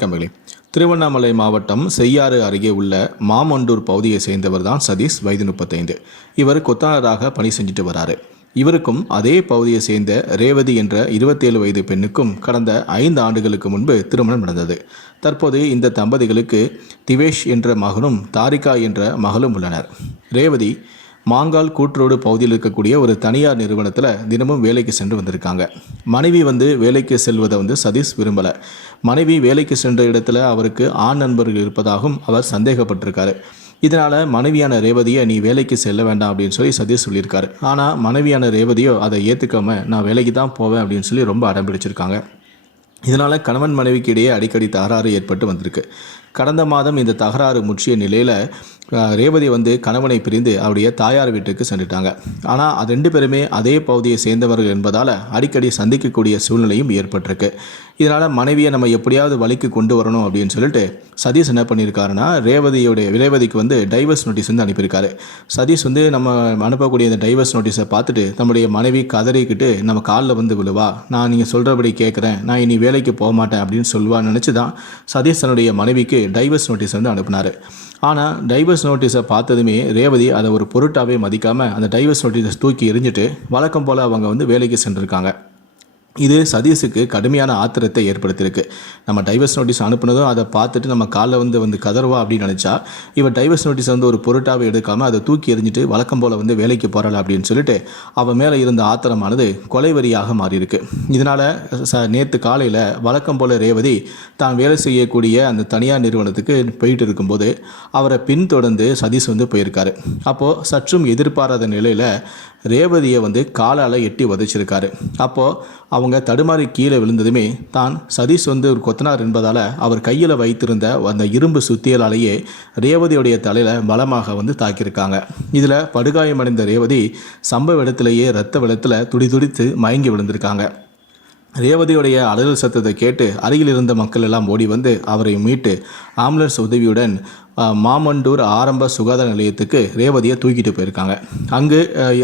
கம்பளி திருவண்ணாமலை மாவட்டம் செய்யாறு அருகே உள்ள மாமண்டூர் பகுதியை சேர்ந்தவர் தான் சதீஷ் வயது முப்பத்தைந்து. இவர் கொத்தாளராக பணி செஞ்சுட்டு வராரு. இவருக்கும் அதே பகுதியை சேர்ந்த ரேவதி என்ற இருபத்தேழு வயது பெண்ணுக்கும் கடந்த ஐந்து ஆண்டுகளுக்கு முன்பு திருமணம் நடந்தது. தற்போது இந்த தம்பதிகளுக்கு திவேஷ் என்ற மகனும் தாரிகா என்ற மகளும் உள்ளனர். ரேவதி மாங்கால் கூட்டுரோடு பகுதியில் இருக்கக்கூடிய ஒரு தனியார் நிறுவனத்தில் தினமும் வேலைக்கு சென்று வந்திருக்காங்க. மனைவி வந்து வேலைக்கு செல்வதை வந்து சதீஷ் விரும்பலை. மனைவி வேலைக்கு சென்ற இடத்துல அவருக்கு ஆண் நண்பர்கள் இருப்பதாகவும் அவர் சந்தேகப்பட்டிருக்காரு. இதனால் மனைவியான ரேவதியை நீ வேலைக்கு செல்ல வேண்டாம் அப்படின்னு சொல்லி சதீஷ் சொல்லியிருக்காரு. ஆனால் மனைவியான ரேவதியோ அதை ஏற்றுக்காம நான் வேலைக்கு தான் போவேன் அப்படின்னு சொல்லி ரொம்ப அடம் பிடிச்சிருக்காங்க. இதனால் கணவன் மனைவிக்கு இடையே அடிக்கடி தகராறு ஏற்பட்டு வந்திருக்கு. கடந்த மாதம் இந்த தகராறு முற்றிய நிலையில் ரேவதி வந்து கணவனை பிரிந்து அவருடைய தாயார் வீட்டுக்கு சென்றுட்டாங்க. ஆனால் அது ரெண்டு பேருமே அதே பகுதியை சேர்ந்தவர்கள் என்பதால் அடிக்கடி சந்திக்கக்கூடிய சூழ்நிலையும் ஏற்பட்டிருக்கு. இதனால் மனைவியை நம்ம எப்படியாவது வழிக்கு கொண்டு வரணும் அப்படின்னு சொல்லிட்டு சதீஷ் என்ன பண்ணியிருக்காருன்னா ரேவதியோடைய ரேவதிக்கு வந்து டைவர்ஸ் நோட்டீஸ் வந்து அனுப்பியிருக்காரு. சதீஷ் வந்து நம்ம அனுப்பக்கூடிய இந்த டைவர்ஸ் நோட்டீஸை பார்த்துட்டு நம்முடைய மனைவி கதறிக்கிட்டு நம்ம காலில் வந்து விழுவா. நான் நீங்கள் சொல்கிறபடி கேட்குறேன் நான் இனி வேலைக்கு போக மாட்டேன் அப்படின்னு சொல்லுவான்னு நினச்சி தான் சதீஷ் தன்னுடைய மனைவிக்கு டைவர்ஸ் நோட்டீஸ் வந்து அனுப்புனார். ஆனால் டைவர்ஸ் நோட்டீஸை பார்த்ததுமே ரேவதி அதை ஒரு பொருட்டாகவே மதிக்காமல் அந்த டைவர்ஸ் நோட்டீஸை தூக்கி எரிஞ்சிட்டு வழக்கம் போல் அவங்க வந்து வேலைக்கு சென்றிருக்காங்க. இது சதீஷுக்கு கடுமையான ஆத்திரத்தை ஏற்படுத்தியிருக்கு. நம்ம டைவர்ஸ் நோட்டீஸ் அனுப்புனதும் அதை பார்த்துட்டு நம்ம காலில் வந்து வந்து கதர்வா அப்படின்னு நினச்சா இவன் டைவர்ஸ் நோட்டீஸ் வந்து ஒரு பொருட்டாவே எடுக்காமல் அதை தூக்கி எறிஞ்சிட்டு வழக்கம் போல் வந்து வேலைக்கு போகிறாள் அப்படின்னு சொல்லிட்டு அவன் மேலே இருந்த ஆத்திரமானது கொலைவரியாக மாறியிருக்கு. இதனால் ச நேற்று காலையில் வழக்கம் போல் ரேவதி தான் வேலை செய்யக்கூடிய அந்த தனியார் நிறுவனத்துக்கு போயிட்டு இருக்கும்போது அவரை பின்தொடர்ந்து சதீஷ் வந்து போயிருக்காரு. அப்போது சற்றும் எதிர்பாராத நிலையில் ரேவதியை வந்து காலால் எட்டி உதச்சிருக்காரு அப்போது அவங்க தடுமாறி கீழே விழுந்ததுமே தான் சதீஷ் வந்து ஒரு கொத்தனார் என்பதால் அவர் கையில் வைத்திருந்த அந்த இரும்பு சுத்தியலாலேயே ரேவதியுடைய தலையில் பலமாக வந்து தாக்கியிருக்காங்க. இதில் படுகாயமடைந்த ரேவதி சம்பவ இடத்திலேயே இரத்த வெள்ளத்தில் துடி துடித்து மயங்கி விழுந்திருக்காங்க. ரேவதியுடைய அலறல் சத்தத்தை கேட்டு அருகில் இருந்த மக்கள் எல்லாம் ஓடி வந்து அவரை மீட்டு ஆம்புலன்ஸ் உதவியுடன் மாமண்டூர் ஆரம்ப சுகாதார நிலையத்துக்கு ரேவதியை தூக்கிட்டு போயிருக்காங்க. அங்கு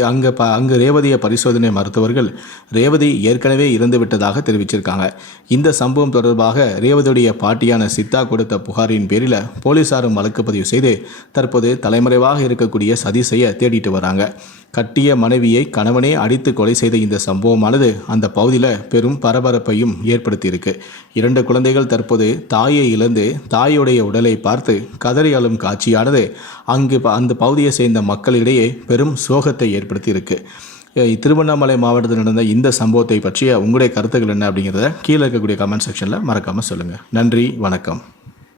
அங்கே ப அங்கு ரேவதியை பரிசோதனை மருத்துவர்கள் ரேவதி ஏற்கனவே இறந்து விட்டதாக தெரிவிச்சிருக்காங்க. இந்த சம்பவம் தொடர்பாக ரேவதியுடைய பாட்டியான சித்தா கொடுத்த புகாரின் பேரில் போலீசாரும் வழக்கு பதிவு செய்து தற்போது தலைமறைவாக இருக்கக்கூடிய சதிசையை தேடிட்டு வராங்க. கட்டிய மனைவியை கணவனே அடித்து கொலை செய்த இந்த சம்பவமானது அந்த பகுதியில் பெரும் பரபரப்பையும் ஏற்படுத்தியிருக்கு. இரண்டு குழந்தைகள் தற்போது தாயை இழந்து தாயுடைய உடலை பார்த்து கதறி அழும் காட்சியானது அங்கு அந்த பகுதியை சேர்ந்த மக்களிடையே பெரும் சோகத்தை ஏற்படுத்தியிருக்கு. திருவண்ணாமலை மாவட்டத்தில் நடந்த இந்த சம்பவத்தை பற்றிய உங்களுடைய கருத்துக்கள் என்ன அப்படிங்கிறத கீழே இருக்கக்கூடிய கமெண்ட் செக்ஷனில் மறக்காமல் சொல்லுங்கள் நன்றி வணக்கம்.